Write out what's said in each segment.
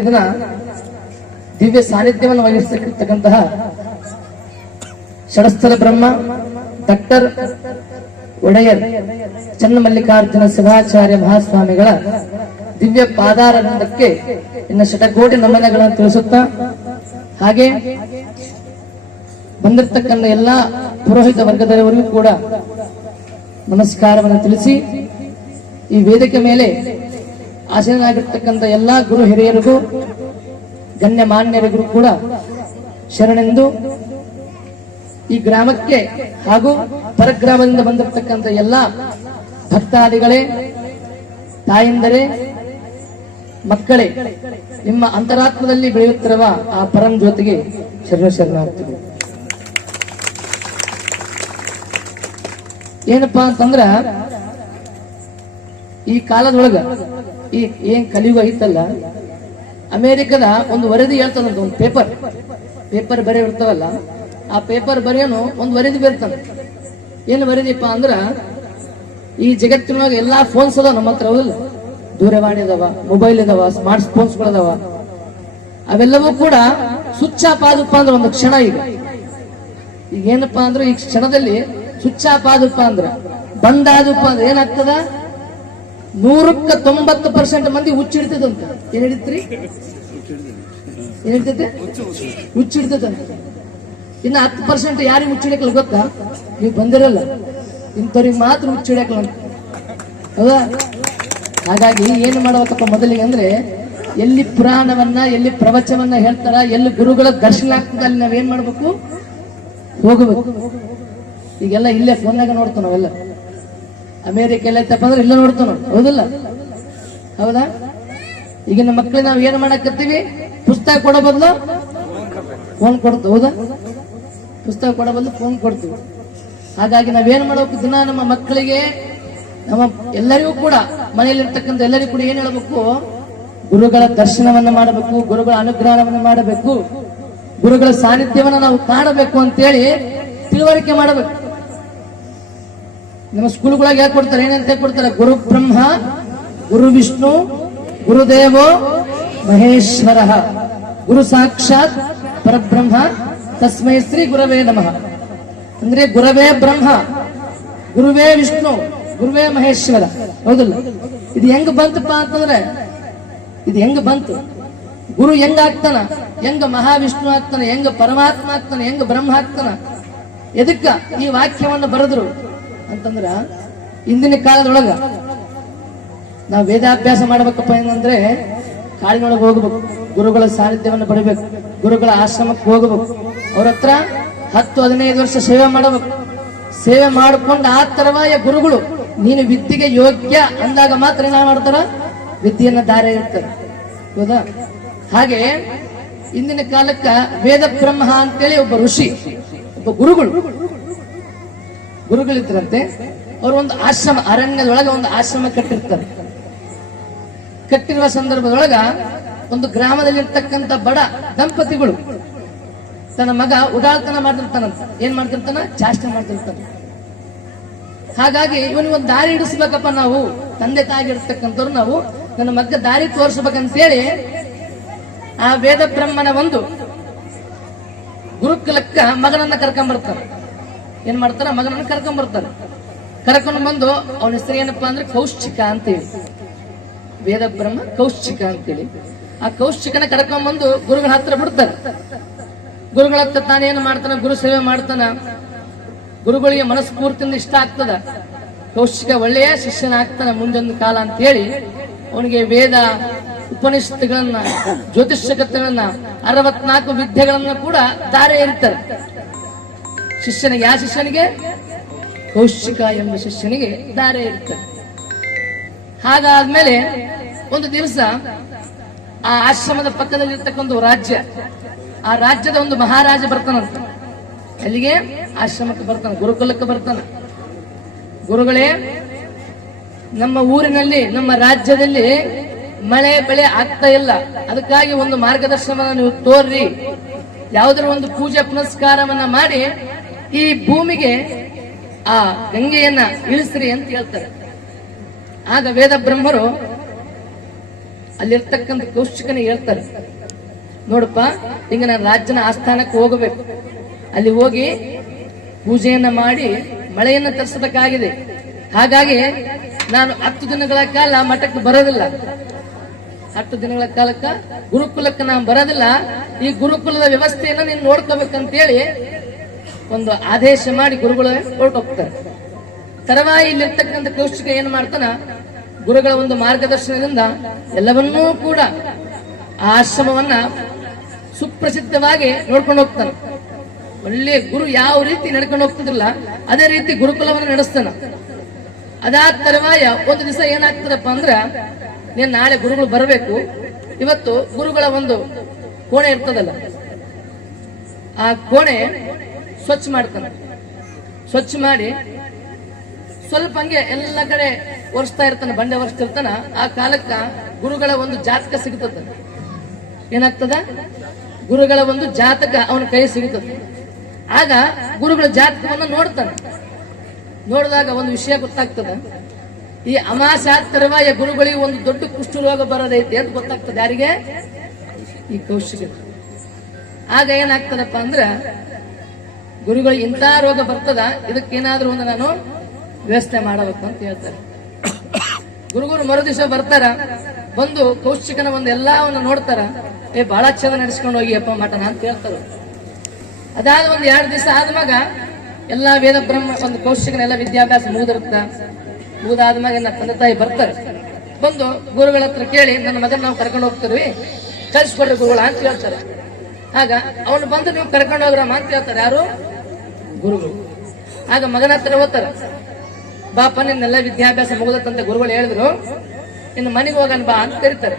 ಇದನ್ನ ದಿವ್ಯ ಸಾನ್ನಿಧ್ಯವನ್ನು ವಹಿಸಿರ್ತಕ್ಕಂತಹ ಷಡಸ್ಥಲ ಬ್ರಹ್ಮ ಡಾಕ್ಟರ್ ಒಡೆಯರ್ ಚನ್ನಮಲ್ಲಿಕಾರ್ಜುನ ಶಿವಾಚಾರ್ಯ ಮಹಾಸ್ವಾಮಿಗಳ ದಿವ್ಯ ಪಾದಾರವಿಂದಕ್ಕೆ ಇನ್ನು ಶತಕೋಟಿ ನಮನಗಳನ್ನು ತಿಳಿಸುತ್ತಾ, ಹಾಗೆ ಬಂದಿರತಕ್ಕಂಥ ಎಲ್ಲಾ ಪುರೋಹಿತ ವರ್ಗದವರಿಗೂ ಕೂಡ ನಮಸ್ಕಾರವನ್ನು ತಿಳಿಸಿ, ಈ ವೇದಿಕೆ ಮೇಲೆ ಆಸೀನರಾಗಿರ್ತಕ್ಕಂಥ ಎಲ್ಲಾ ಗುರು ಹಿರಿಯರಿಗೂ ಗಣ್ಯ ಮಾನ್ಯರಿಗೂ ಕೂಡ ಶರಣೆಂದು, ಈ ಗ್ರಾಮಕ್ಕೆ ಹಾಗೂ ಪರಗ್ರಾಮದಿಂದ ಬಂದಿರತಕ್ಕಂಥ ಎಲ್ಲಾ ಭಕ್ತಾದಿಗಳೇ, ತಾಯಿಂದರೇ, ಮಕ್ಕಳೇ, ನಿಮ್ಮ ಅಂತರಾತ್ಮದಲ್ಲಿ ಬೆಳೆಯುತ್ತಿರುವ ಆ ಪರಂ ಜ್ಯೋತಿಗೆ ಶರಣಾರ್ಥಿಗಳು. ಏನಪ್ಪಾ ಅಂತಂದ್ರ, ಈ ಕಾಲದೊಳಗ ಈ ಏನ್ ಕಲಿಯುಗ ಐತಲ್ಲ, ಅಮೆರಿಕದ ಒಂದು ವರದಿ ಹೇಳ್ತದಂತ, ಒಂದು ಪೇಪರ್ ಬರೀ ಇರ್ತಾವಲ್ಲ, ಆ ಪೇಪರ್ ಬರೆಯೋನು ಒಂದು ವರದಿ ಬರೀತಾನೆ. ಏನು ವರದಿಪ್ಪ ಅಂದ್ರ, ಈ ಜಗತ್ತಿನೊಳಗ ಎಲ್ಲಾ ಫೋನ್ಸ್ ಅದಾವ ನಮ್ಮ ಹತ್ರ, ಹೌದಲ್ಲ, ದೂರವಾಣಿ ಅದಾವ, ಮೊಬೈಲ್ ಅದಾವ, ಸ್ಮಾರ್ಟ್ ಫೋನ್ಸ್ಗಳದಾವ, ಅವೆಲ್ಲವೂ ಕೂಡ ಸ್ವಿಚ್ ಆಫ್ ಆದಪ್ಪ ಅಂದ್ರೆ ಒಂದು ಕ್ಷಣ ಈಗ ಏನಪ್ಪಾ ಅಂದ್ರೆ, ಈ ಕ್ಷಣದಲ್ಲಿ ಸ್ವಿಚ್ ಆಫ್ ಆದಪ್ಪ ಅಂದ್ರ, ಬಂದಾದಪ್ಪ ಅಂದ್ರೆ ಏನಾಗ್ತದ, 190% ಮಂದಿ ಹುಚ್ಚಿಡ್ತದಂತ. ಏನ್ ಹಿಡಿತ್ರಿ? ಏನ್ ಹಿಡ್ತೈತೆ? ಹುಚ್ಚಿಡ್ತದಂತ. ಇನ್ನು 10% ಯಾರಿಗೆ ಹುಚ್ಚಿಡಕಲ್ಲ ಗೊತ್ತಾ? ನೀವು ಬಂದಿರಲ್ಲ, ಇಂಥವ್ರಿಗೆ ಮಾತ್ರ ಹುಚ್ಚಿಡಕಲ್ಲ, ಹೌದಾ? ಹಾಗಾಗಿ ಏನು ಮಾಡ್ಬೇಕಪ್ಪ ಮೊದಲಿಗೆ ಅಂದ್ರೆ, ಎಲ್ಲಿ ಪುರಾಣವನ್ನ, ಎಲ್ಲಿ ಪ್ರವಚನವನ್ನ ಹೇಳ್ತಾರ, ಎಲ್ಲಿ ಗುರುಗಳ ದರ್ಶನ ಆಗ್ತದ, ಅಲ್ಲಿ ನಾವೇನ್ ಮಾಡ್ಬೇಕು? ಹೋಗಬೇಕು. ಈಗೆಲ್ಲ ಇಲ್ಲೇ ಫೋನ್ನಾಗ ನೋಡ್ತಾವ ನಾವೆಲ್ಲ. ಅಮೇರಿಕ ಎಲ್ಲ ಐತಪ್ಪ ಅಂದ್ರೆ ಇಲ್ಲ ನೋಡ್ತಾವ, ಹೌದಲ್ಲ, ಹೌದಾ? ಈಗಿನ ಮಕ್ಕಳಿಗೆ ನಾವ್ ಏನ್ ಮಾಡಕತ್ತೀವಿ? ಪುಸ್ತಕ ಕೊಡೋ ಬದಲು ಫೋನ್ ಕೊಡ್ತೀವಿ, ಹೌದಾ? ಪುಸ್ತಕ ಕೊಡೋ ಬದಲು ಫೋನ್ ಕೊಡ್ತೀವಿ. ಹಾಗಾಗಿ ನಾವೇನ್ ಮಾಡಬೇಕು? ದಿನ ನಮ್ಮ ಮಕ್ಕಳಿಗೆ, ನಮ್ಮ ಎಲ್ಲರಿಗೂ ಕೂಡ, ಮನೆಯಲ್ಲಿರ್ತಕ್ಕಂಥ ಎಲ್ಲರಿಗೂ ಕೂಡ ಏನ್ ಹೇಳ್ಬೇಕು? ಗುರುಗಳ ದರ್ಶನವನ್ನ ಮಾಡಬೇಕು, ಗುರುಗಳ ಅನುಗ್ರಹವನ್ನು ಮಾಡಬೇಕು, ಗುರುಗಳ ಸಾನ್ನಿಧ್ಯವನ್ನ ನಾವು ಕಾಣಬೇಕು ಅಂತೇಳಿ ತಿಳುವಳಿಕೆ ಮಾಡಬೇಕು. ನಮ್ಮ ಸ್ಕೂಲ್ಗಳಾಗ ಯಾಕೆ ಕೊಡ್ತಾರೆ? ಏನಂತ ಕೊಡ್ತಾರೆ? ಗುರು ಬ್ರಹ್ಮ ಗುರು ವಿಷ್ಣು ಗುರುದೇವೋ ಮಹೇಶ್ವರ ಗುರು ಸಾಕ್ಷಾತ್ ಪರಬ್ರಹ್ಮ ತಸ್ಮೈ ಶ್ರೀ ಗುರವೇ ನಮಃ. ಅಂದ್ರೆ ಗುರವೇ ಬ್ರಹ್ಮ, ಗುರುವೇ ವಿಷ್ಣು, ಗುರುವೇ ಮಹೇಶ್ವರ, ಹೌದಲ್ಲ? ಇದು ಹೆಂಗ ಬಂತಪ್ಪ ಅಂತಂದ್ರೆ, ಇದು ಹೆಂಗ ಬಂತು? ಗುರು ಹೆಂಗ ಆಗ್ತಾನ? ಹೆಂಗ ಮಹಾವಿಷ್ಣು ಆಗ್ತಾನ? ಹೆಂಗ ಪರಮಾತ್ಮ ಆಗ್ತಾನ? ಹೆಂಗ ಬ್ರಹ್ಮ ಆಗ್ತಾನ? ಎದಕ್ಕ ಈ ವಾಕ್ಯವನ್ನು ಬರೆದ್ರು ಅಂತಂದ್ರ, ಇಂದಿನ ಕಾಲದೊಳಗ ನಾವು ವೇದಾಭ್ಯಾಸ ಮಾಡ್ಬೇಕಪ್ಪ ಏನಂದ್ರೆ, ಕಾಡಿನೊಳಗೆ ಹೋಗ್ಬೇಕು, ಗುರುಗಳ ಸಾನ್ನಿಧ್ಯವನ್ನು ಪಡಿಬೇಕು, ಗುರುಗಳ ಆಶ್ರಮಕ್ಕೆ ಹೋಗ್ಬೇಕು, ಅವ್ರ ಹತ್ರ 10-15 ವರ್ಷ ಸೇವೆ ಮಾಡಬೇಕು. ಸೇವೆ ಮಾಡಿಕೊಂಡು ಆ ತರವಾಯ ಗುರುಗಳು ನೀನು ವಿದ್ಯೆಗೆ ಯೋಗ್ಯ ಅಂದಾಗ ಮಾತ್ರ ಏನ ಮಾಡ್ತಾರ? ವಿದ್ಯೆಯನ್ನ ದಾರಿ ಇರ್ತಾರೆ, ಹೌದಾ? ಹಾಗೆ ಇಂದಿನ ಕಾಲಕ್ಕ ವೇದ ಬ್ರಹ್ಮ ಅಂತೇಳಿ ಒಬ್ಬ ಋಷಿ, ಒಬ್ಬ ಗುರುಗಳಿದ್ರಂತೆ. ಅವರು ಒಂದು ಆಶ್ರಮ, ಅರಣ್ಯದೊಳಗೆ ಒಂದು ಆಶ್ರಮ ಕಟ್ಟಿರ್ತಾರೆ. ಕಟ್ಟಿರುವ ಸಂದರ್ಭದೊಳಗ ಒಂದು ಗ್ರಾಮದಲ್ಲಿರ್ತಕ್ಕಂಥ ಬಡ ದಂಪತಿಗಳು ತನ್ನ ಮಗ ಉಡಾಳ್ತನ ಮಾಡ್ತಿರ್ತಾನಂತ. ಏನ್ ಮಾಡ್ತಿರ್ತಾನ? ಚಾಷ್ಟೆ ಮಾಡ್ತಿರ್ತಾನ. ಹಾಗಾಗಿ ಇವನಿಗೊಂದು ದಾರಿ ಹಿಡಿಸ್ಬೇಕಪ್ಪ, ನಾವು ತಂದೆ ತಾಯಿ ಇರ್ತಕ್ಕಂಥವ್ರು, ನಾವು ನನ್ನ ಮಗ ದಾರಿ ತೋರಿಸ್ಬೇಕಂತೇಳಿ ಆ ವೇದ ಬ್ರಹ್ಮನ ಒಂದು ಗುರುಕುಲಕ್ಕ ಮಗನನ್ನ ಕರ್ಕೊಂಡ್ ಬರ್ತಾರೆ. ಏನ್ ಮಾಡ್ತಾರ? ಮಗನನ್ನ ಕರ್ಕೊಂಡ್ ಬರ್ತಾರೆ. ಕರ್ಕೊಂಡು ಬಂದು ಅವನ ಹೆಸರು ಏನಪ್ಪಾ ಅಂದ್ರೆ ಕೌಶಿಕ ಅಂತೇಳಿ, ವೇದ ಬ್ರಹ್ಮ ಕೌಶಿಕ ಅಂತೇಳಿ. ಆ ಕೌಶಿಕನ ಕರ್ಕೊಂಡ್ ಬಂದು ಗುರುಗಳ ಹತ್ರ ಬಿಡ್ತಾರೆ. ಗುರುಗಳ ಹತ್ರ ತಾನೇನು ಮಾಡ್ತಾನ? ಗುರು ಸೇವೆ ಮಾಡ್ತಾನ. ಗುರುಗಳಿಗೆ ಮನಸ್ಫೂರ್ತಿಯಿಂದ ಇಷ್ಟ ಆಗ್ತದ, ಕೌಶಿಕ ಒಳ್ಳೆಯ ಶಿಷ್ಯನಾಗ್ತಾನ ಮುಂದೊಂದು ಕಾಲ ಅಂತ ಹೇಳಿ ಅವನಿಗೆ ವೇದ ಉಪನಿಷತ್ತುಗಳನ್ನ, ಜ್ಯೋತಿಷ್ಯಗಳನ್ನ, 64 ವಿದ್ಯೆಗಳನ್ನ ಕೂಡ ದಾರಿ ಎರಿತಾರೆ ಶಿಷ್ಯನಿಗೆ. ಯಾವ ಶಿಷ್ಯನಿಗೆ? ಕೌಶಿಕ ಎಂಬ ಶಿಷ್ಯನಿಗೆ ದಾರಿ ಎರಿತಾರೆ. ಹಾಗಾದ್ಮೇಲೆ ಒಂದು ದಿವಸ ಆ ಆಶ್ರಮದ ಪಕ್ಕದಲ್ಲಿ ಇರ್ತಕ್ಕಂಥ ರಾಜ್ಯ, ಆ ರಾಜ್ಯದ ಒಂದು ಮಹಾರಾಜ ಬರ್ತಾನಂತ. ಅಲ್ಲಿಗೆ ಆಶ್ರಮಕ್ಕೆ ಬರ್ತಾನ, ಗುರುಕುಲಕ್ಕೆ ಬರ್ತಾನ. ಗುರುಗಳೇ, ನಮ್ಮ ಊರಿನಲ್ಲಿ, ನಮ್ಮ ರಾಜ್ಯದಲ್ಲಿ ಮಳೆ ಬೆಳೆ ಆಗ್ತಾ ಇಲ್ಲ, ಅದಕ್ಕಾಗಿ ಒಂದು ಮಾರ್ಗದರ್ಶನವನ್ನ ನೀವು ತೋರ್ರಿ, ಯಾವುದರ ಒಂದು ಪೂಜೆ ಪುನಸ್ಕಾರವನ್ನ ಮಾಡಿ ಈ ಭೂಮಿಗೆ ಆ ಗಂಗೆಯನ್ನ ಇಳಿಸ್ರಿ ಅಂತ ಹೇಳ್ತಾರೆ. ಆಗ ವೇದ ಬ್ರಹ್ಮರು ಅಲ್ಲಿರ್ತಕ್ಕಂಥ ಕೌಶಿಕನ ಹೇಳ್ತಾರೆ, ನೋಡಪ್ಪ ಈಗ ನಾನು ರಾಜ್ಯನ ಆಸ್ಥಾನಕ್ಕೆ ಹೋಗಬೇಕು, ಅಲ್ಲಿ ಹೋಗಿ ಪೂಜೆಯನ್ನ ಮಾಡಿ ಮಳೆಯನ್ನ ತರಿಸಬೇಕಾಗಿದೆ. ಹಾಗಾಗಿ ನಾನು 10 ದಿನಗಳ ಕಾಲ ಮಠಕ್ಕೆ ಬರೋದಿಲ್ಲ. 10 ದಿನಗಳ ಕಾಲಕ್ಕ ಗುರುಕುಲಕ್ಕೆ ನಾನು ಬರೋದಿಲ್ಲ. ಈ ಗುರುಕುಲದ ವ್ಯವಸ್ಥೆಯನ್ನ ನೀನು ನೋಡ್ಕೋಬೇಕಂತೇಳಿ ಒಂದು ಆದೇಶ ಮಾಡಿ ಗುರುಗಳು ಹೊರಟೋಗ್ತಾರೆ. ತರವಾಯಿ ಇಲ್ಲಿರ್ತಕ್ಕಂಥ ಕೌಶಿಕ ಏನ್ ಮಾಡ್ತಾನ, ಗುರುಗಳ ಒಂದು ಮಾರ್ಗದರ್ಶನದಿಂದ ಎಲ್ಲವನ್ನೂ ಕೂಡ ಆ ಆಶ್ರಮವನ್ನ ಸುಪ್ರಸಿದ್ಧವಾಗಿ ನೋಡ್ಕೊಂಡು ಹೋಗ್ತಾನೆ. ಒಳ್ಳೆ ಗುರು ಯಾವ ರೀತಿ ನಡ್ಕೊಂಡು ಹೋಗ್ತಿದ್ರಲ್ಲ ಅದೇ ರೀತಿ ಗುರುಕುಲವನ್ನು ನಡೆಸ್ತಾನ. ಅದಾದ ತರುವಾಯ ಒಂದು ದಿವಸ ಏನಾಗ್ತದಪ್ಪ ಅಂದ್ರ, ನೀನ್ ನಾಳೆ ಗುರುಗಳು ಬರಬೇಕು, ಇವತ್ತು ಗುರುಗಳ ಒಂದು ಕೋಣೆ ಇರ್ತದಲ್ಲ, ಆ ಕೋಣೆ ಸ್ವಚ್ಛ ಮಾಡ್ತಾನೆ. ಸ್ವಚ್ಛ ಮಾಡಿ ಸ್ವಲ್ಪ ಹಂಗೆ ಎಲ್ಲ ಕಡೆ ಒರೆಸ್ತಾ ಇರ್ತಾನೆ, ಬಂಡೆ ಒರೆಸ್ತಿರ್ತಾನ. ಆ ಕಾಲಕ್ಕ ಗುರುಗಳ ಒಂದು ಜಾತಕ ಸಿಗ್ತದ. ಏನಾಗ್ತದ, ಗುರುಗಳ ಒಂದು ಜಾತಕ ಅವನ ಕೈ ಸಿಗುತ್ತದೆ. ಆಗ ಗುರುಗಳ ಜಾತಕವನ್ನು ನೋಡ್ತಾನೆ. ನೋಡಿದಾಗ ಒಂದು ವಿಷಯ ಗೊತ್ತಾಗ್ತದ, ಈ ಅಮಾವಾಸ್ಯೆ ಆದ ತರುವಾಯ ಗುರುಗಳಿಗೆ ಒಂದು ದೊಡ್ಡ ಕುಷ್ಠರೋಗ ಬರೋದೈತೆ ಅಂತ ಗೊತ್ತಾಗ್ತದೆ. ಯಾರಿಗೆ? ಈ ಕೌಶಿಕ. ಆಗ ಏನಾಗ್ತದಪ್ಪ ಅಂದ್ರ, ಗುರುಗಳಿಗೆ ಇಂಥ ರೋಗ ಬರ್ತದ, ಇದಕ್ಕೇನಾದ್ರೂ ಒಂದು ನಾನು ವ್ಯವಸ್ಥೆ ಮಾಡಬೇಕು ಅಂತ ಹೇಳ್ತಾರೆ. ಗುರುಗಳು ಮರುದಿವಸ ಬರ್ತಾರ, ಬಂದು ಕೌಶಿಕನ ಒಂದು ಎಲ್ಲವನ್ನ ನೋಡ್ತಾರ. ಬಹಳ ಚಂದ ನಡೆಸ್ಕೊಂಡು ಹೋಗಿಯಪ್ಪ ಮಠನ ಅಂತ ಹೇಳ್ತಾರ. ಅದಾದ ಒಂದು 2 ದಿವಸ ಆದ್ಮಾಗ ಎಲ್ಲಾ ವೇದ ಬ್ರಹ್ಮ ಒಂದು ಕೌಶಿಕನ ಎಲ್ಲ ವಿದ್ಯಾಭ್ಯಾಸ ಮುಗಿದಾದ್ಮಾಗ ನನ್ನ ತಂದೆ ತಾಯಿ ಬರ್ತಾರೆ. ಬಂದು ಗುರುಗಳ ಹತ್ರ ಕೇಳಿ, ನನ್ನ ಮಗನ ನಾವು ಕರ್ಕೊಂಡು ಹೋಗ್ತೀವಿ, ಕಳ್ಸಿಕೊಡ್ರಿ ಗುರುಗಳ ಅಂತ ಹೇಳ್ತಾರೆ. ಆಗ ಅವನು ಬಂದು ನೀವು ಕರ್ಕೊಂಡು ಹೋಗ್ರಮ್ಮ ಅಂತ ಹೇಳ್ತಾರೆ. ಯಾರು? ಗುರುಗಳು. ಆಗ ಮಗನ ಹತ್ರ ಹೋಗ್ತಾರ, ಬಾಪ ನಿನ್ನೆಲ್ಲ ವಿದ್ಯಾಭ್ಯಾಸ ಮುಗಿದತ್ತಂತ ಗುರುಗಳು ಹೇಳಿದ್ರು, ಇನ್ನು ಮನೆಗೆ ಹೋಗೋಣ ಬಾ ಅಂತ ಕರೀತಾರೆ.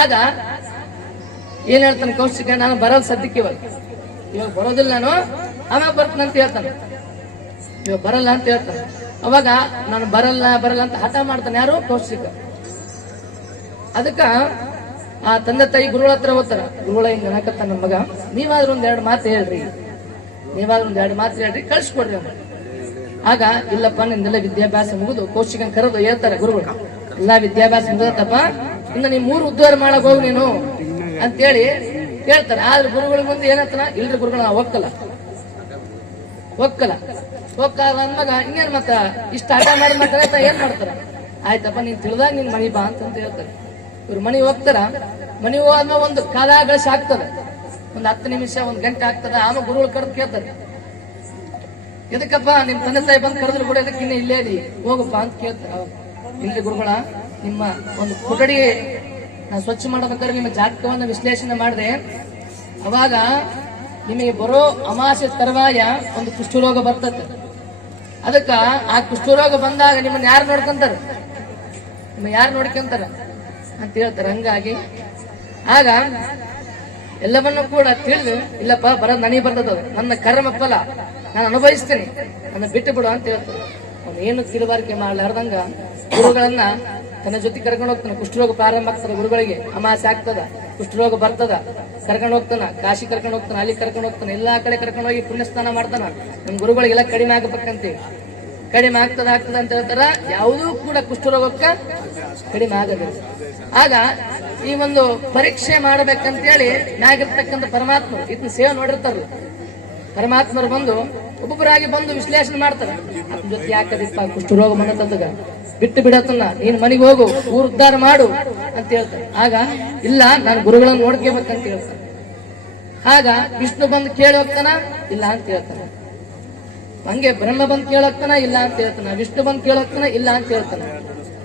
ಆಗ ಏನ್ ಹೇಳ್ತಾನೆ ಕೌಶಿಕ, ನಾನು ಬರೋದು ಸದ್ಯಕ್ಕೆ ಇವಾಗ ಬರೋದಿಲ್ಲ, ನಾನು ಆವಾಗ ಬರ್ತೀನಿ ಅಂತ ಹೇಳ್ತಾನೆ. ಇವಾಗ ಬರಲ್ಲ ಅಂತ ಹೇಳ್ತಾನೆ. ಅವಾಗ ನಾನು ಬರಲ್ಲ ಅಂತ ಹಠ ಮಾಡ್ತಾನೆ. ಯಾರು? ಕೌಶಿಕ. ಅದಕ್ಕ ಆ ತಂದೆ ತಾಯಿ ಗುರುಗಳ ಹತ್ರ ಹೋಗ್ತಾರ. ಗುರುಗಳ ಹಿಂಗ ಅನ್ನಕತ್ತ, ನಮ್ಮ ಮಗ ನೀವಾದ್ರೂ 1-2 ಮಾತು ಹೇಳ್ರಿ, ಕಳ್ಸಿಕೊಡ್ರಿ ಅಮ್ಮ. ಆಗ ಇಲ್ಲಪ್ಪ ನಿಂದೆಲ್ಲ ವಿದ್ಯಾಭ್ಯಾಸ ಮುಗಿದು ಕೌಶಿಕನ್ ಕರೆದು ಹೇಳ್ತಾರೆ ಗುರುಗಳು, ಎಲ್ಲಾ ವಿದ್ಯಾಭ್ಯಾಸ ಮುಗಿದತ್ತಪ್ಪ, ಇನ್ನು ನೀ 3 ಉದ್ಧಾರ ಮಾಡಕ್ ಹೋಗು ನೀನು ಅಂತೇಳಿ ಹೇಳ್ತಾರೆ. ಆದ್ರೆ ಗುರುಗಳ ಮುಂದೆ ಏನಂತಾನ, ಇಲ್ರಿ ಗುರುಗಳು ನಾವು ಒಕ್ಕಲ್ಲ ಅಂದಾಗ ಇನ್ನೇನ್ ಮತ್ತ ಇಷ್ಟ ಆಟ ಮಾಡಿ ಮಾತಾಡ ಏನ್ ಮಾಡ್ತಾರ, ಆಯ್ತಪ್ಪ ನೀನ್ ತಿಳಿದಾಗ ನಿನ್ ಮನಿ ಬಾ ಅಂತ ಹೇಳ್ತಾರೆ. ಇವ್ರು ಮನೆಗೆ ಹೋಗ್ತಾರ. ಮನೆಗೆ ಹೋದ್ಮೇಲೆ ಒಂದು ಕಾಲ ಗಳಿಸಿ ಆಗ್ತದ, ಒಂದು 10 ನಿಮಿಷ 1 ಗಂಟೆ ಆಗ್ತದ. ಆಮೇಲೆ ಗುರುಗಳು ಕರೆದು ಕೇಳ್ತಾರೆ, ಎದಕ್ಕಪ್ಪ ನಿಮ್ ತಂದೆ ತಾಯಿ ಬಂದು ಕರೆದ್ರು ಕೂಡ ಅದಕ್ಕೆ ಇನ್ನ ಇಲ್ಲೇ ಅದಿ ಹೋಗಪ್ಪ ಅಂತ ಕೇಳ್ತಾರ. ಇಲ್ರಿ ಗುರುಗಳ, ನಿಮ್ಮ ಒಂದು ಕೊಠಡಿ ನಾನು ಸ್ವಚ್ಛ ಮಾಡಬೇಕಾದ್ರೆ ನಿಮ್ಮ ಜಾತಕವನ್ನು ವಿಶ್ಲೇಷಣೆ ಮಾಡಿದೆ. ಅವಾಗ ನಿಮಗೆ ಬರೋ ಅಮಾವಾಸ್ಯೆ ತರುವಾಯ ಒಂದು ಕುಷ್ಠರೋಗ ಬರ್ತದೆ. ಅದಕ್ಕ ಆ ಕುಷ್ಠರೋಗ ಬಂದಾಗ ನಿಮ್ಮನ್ನ ಯಾರು ನೋಡ್ಕೊಂತಾರ ಅಂತ ಹೇಳ್ತಾರೆ. ಹಂಗಾಗಿ ಆಗ ಎಲ್ಲವನ್ನೂ ಕೂಡ ತಿಳಿದು, ಇಲ್ಲಪ್ಪ ಬರೋದು ನನಗೆ ಬರ್ತದ, ನನ್ನ ಕರ್ಮ ಫಲ ನಾನು ಅನುಭವಿಸ್ತೇನೆ, ನನ್ನ ಬಿಟ್ಟು ಬಿಡು ಅಂತ ಹೇಳ್ತಾರೆ. ಅವನು ಏನು ತಿಳುವಳಿಕೆ ಮಾಡ್ಲಾರ್ದಂಗ ಗುರುಗಳನ್ನ ತನ್ನ ಜೊತೆ ಕರ್ಕೊಂಡು ಹೋಗ್ತಾನೆ. ಕುಷ್ಠರೋಗ ಪ್ರಾರಂಭ ಆಗ್ತದೆ ಗುರುಗಳಿಗೆ, ಅಮಾವಾಸ್ಯೆ ಆಗ್ತದ, ಕುಷ್ಠರೋಗ ಬರ್ತದ, ಕರ್ಕೊಂಡು ಹೋಗ್ತಾನ. ಕಾಶಿ ಕರ್ಕೊಂಡು ಹೋಗ್ತಾನ, ಅಲ್ಲಿ ಕರ್ಕೊಂಡು ಹೋಗ್ತಾನೆ, ಎಲ್ಲಾ ಕಡೆ ಕರ್ಕೊಂಡು ಹೋಗಿ ಪುಣ್ಯಸ್ನಾನ ಮಾಡ್ತಾನ. ನಮ್ ಗುರುಗಳಿಗೆಲ್ಲ ಕಡಿಮೆ ಆಗಬೇಕಂತೀವಿ. ಕಡಿಮೆ ಆಗ್ತದ ಅಂತ ಹೇಳ್ತಾರ. ಯಾವುದೂ ಕೂಡ ಕುಷ್ಠರೋಗಕ್ಕ ಕಡಿಮೆ ಆಗದಿಲ್ಲ. ಆಗ ಈ ಒಂದು ಪರೀಕ್ಷೆ ಮಾಡಬೇಕಂತೇಳಿ ಮ್ಯಾಗಿರ್ತಕ್ಕಂಥ ಪರಮಾತ್ಮರು ಇದನ್ನ ಸೇವೆ ನೋಡಿರ್ತಾರ. ಪರಮಾತ್ಮರು ಬಂದು ಒಬ್ಬೊಬ್ಬರಾಗಿ ಬಂದು ವಿಶ್ಲೇಷಣೆ ಮಾಡ್ತಾರೆ. ಅದ್ರ ಜೊತೆ ಯಾಕದಿಪ್ಪ ಕುಷ್ಠರೋಗ ಬಂದತ್ತಗ, ಬಿಟ್ಟು ಬಿಡತ್ತನ್ನ, ನೀನ್ ಮನೆಗೆ ಹೋಗು, ಊರು ಉದ್ಧಾರ ಮಾಡು ಅಂತ ಹೇಳ್ತಾರೆ. ಆಗ ಇಲ್ಲ, ನಾನು ಗುರುಗಳನ್ನು ನೋಡ್ಕೋಬೇಕಂತ ಹೇಳ್ತಾನೆ. ಆಗ ವಿಷ್ಣು ಬಂದು ಕೇಳಿ ಹೋಗ್ತಾನ, ಇಲ್ಲ ಅಂತ ಹೇಳ್ತಾನೆ. ಹಂಗೆ ಬ್ರಹ್ಮ ಬಂದು ಕೇಳೋಗ್ತಾನ, ಇಲ್ಲ ಅಂತ ಹೇಳ್ತಾನ. ವಿಷ್ಣು ಬಂದು ಕೇಳೋಗ್ತಾನ, ಇಲ್ಲ ಅಂತ ಹೇಳ್ತಾನೆ.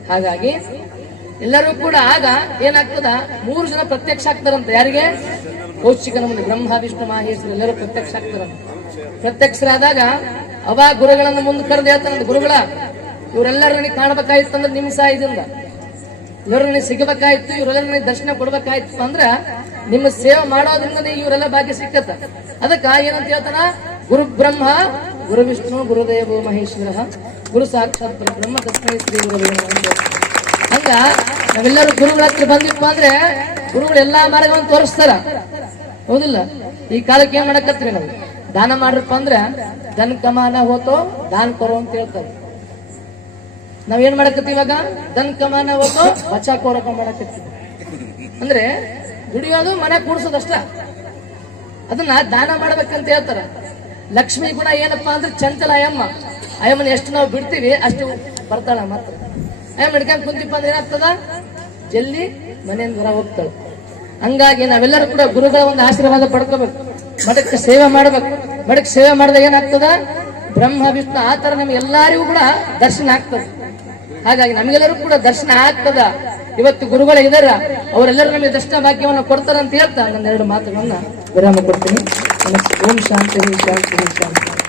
ಹಾಗಾಗಿ ಎಲ್ಲರೂ ಕೂಡ ಆಗ ಏನಾಗ್ತದ, 3 ಜನ ಪ್ರತ್ಯಕ್ಷ ಆಗ್ತಾರಂತ. ಯಾರಿಗೆ? ಕೌಶಿಕನ ಮುಂದೆ ಬ್ರಹ್ಮ ವಿಷ್ಣು ಮಹೇಶ್ವರ ಎಲ್ಲರೂ ಪ್ರತ್ಯಕ್ಷ ಆಗ್ತಾರಂತ. ಪ್ರತ್ಯಕ್ಷರಾದಾಗ ಅವಾಗ ಗುರುಗಳನ್ನ ಮುಂದೆ ಕರೆದು ಹೇಳ್ತಾನಂತ, ಗುರುಗಳ ಇವರೆಲ್ಲರೂ ನನಗೆ ಕಾಣಬೇಕಾಯ್ತು ಅಂದ್ರೆ ನಿಮ್ ಸಾಯದಿಂದ, ಇವರು ನನಗೆ ಸಿಗಬೇಕಾಯ್ತು, ಇವರೆಲ್ಲ ನನಗೆ ದರ್ಶನ ಕೊಡ್ಬೇಕಾಯ್ತು ಅಂದ್ರ ನಿಮ್ಮ ಸೇವೆ ಮಾಡೋದ್ರಿಂದ ಇವರೆಲ್ಲ ಭಾಗ್ಯ ಸಿಕ್ಕತ್ತ. ಅದಕ್ಕ ಏನಂತ ಹೇಳ್ತಾನ, ಗುರು ಬ್ರಹ್ಮ ಗುರು ವಿಷ್ಣು ಗುರುದೇವೋ ಮಹೇಶ್ವರ ಗುರು ಸಾಕ್ಷಾತ್ ಬ್ರಹ್ಮ ತಸ್ಮೈ ಶ್ರೀ ಗುರುದೇವ. ಹಂಗ ನಾವೆಲ್ಲರೂ ಗುರುಗಳ ಹತ್ರ ಬಂದಿಪ್ಪ ಅಂದ್ರೆ ಗುರುಗಳು ಎಲ್ಲಾ ಮಾರ್ಗವನ್ನು ತೋರಿಸ್ತಾರ, ಹೌದಿಲ್ಲ? ಈ ಕಾಲಕ್ಕೆ ಏನ್ ಮಾಡಕತ್ರಿ, ನಾವು ದಾನ ಮಾಡ್ರಪ್ಪ ಅಂದ್ರ ಧನ್ ಕಮಾನ ಹೋತೋ ದಾನ ಕೊರೋ ಅಂತ ಹೇಳ್ತಾರೆ. ನಾವ್ ಏನ್ ಮಾಡಕತ್ತೀವಿ ಇವಾಗ? ಧನ್ ಕಮಾನ ಹೋತೋ ಬಚಾಕೋರಕ ಮಾಡಕತ್ತೀವಿ. ಅಂದ್ರೆ ದುಡಿಯೋದು ಮನೆ ಕೂಡ್ಸೋದಷ್ಟ, ಅದನ್ನ ದಾನ ಮಾಡ್ಬೇಕಂತ ಹೇಳ್ತಾರ. ಲಕ್ಷ್ಮಿ ಗುಣ ಏನಪ್ಪಾ ಅಂದ್ರೆ ಚಂಚಲ ಅಯ್ಯಮ್ಮನ ಎಷ್ಟು ನಾವು ಬಿಡ್ತೀವಿ ಅಷ್ಟು ಬರ್ತಾಳ. ಮಾತ್ರ ಅಯ್ಯಮ್ಮ ಹಿಡ್ಕೊಂಡ್ ಕುಂತಿಪ್ಪ ಅಂದ್ರೆ ಏನಾಗ್ತದ, ಜಲ್ದಿ ಮನೆಯಿಂದ ಹೊರ ಹೋಗ್ತಾಳ. ಹಂಗಾಗಿ ನಾವೆಲ್ಲರೂ ಕೂಡ ಗುರುಗಳ ಒಂದು ಆಶೀರ್ವಾದ ಪಡ್ಕೋಬೇಕು, ಮಠಕ್ಕೆ ಸೇವೆ ಮಾಡ್ಬೇಕು. ಮಠಕ್ಕೆ ಸೇವೆ ಮಾಡಿದಾಗ ಏನಾಗ್ತದ, ಬ್ರಹ್ಮ ವಿಷ್ಣು ಆ ತರ ನಮ್ಗೆ ಎಲ್ಲರಿಗೂ ಕೂಡ ದರ್ಶನ ಆಗ್ತದೆ. ಹಾಗಾಗಿ ನಮಗೆಲ್ಲರೂ ಕೂಡ ದರ್ಶನ ಆಗ್ತದ. ಇವತ್ತು ಗುರುಗಳ ಇದಾರ, ಅವರೆಲ್ಲರೂ ನಮಗೆ ದರ್ಶನ ಭಾಗ್ಯವನ್ನು ಕೊಡ್ತಾರ ಅಂತ ಹೇಳ್ತಾ ನನ್ನ ಎರಡು ಮಾತುಗಳನ್ನ ವಿರಾಮ ಕೊಡ್ತೀನಿ. ಓಂ ಶಾಂತಿ ಶಾಂತಿ ಶಾಂತಿ.